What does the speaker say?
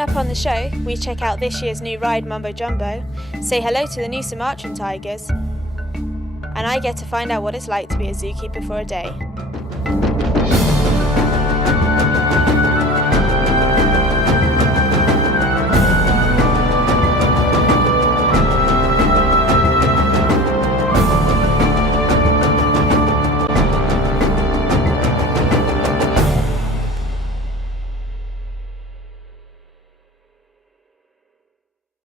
Coming up on the show, we check out this year's new ride Mumbo Jumbo, say hello to the new Sumatran tigers, and I get to find out what it's like to be a zookeeper for a day.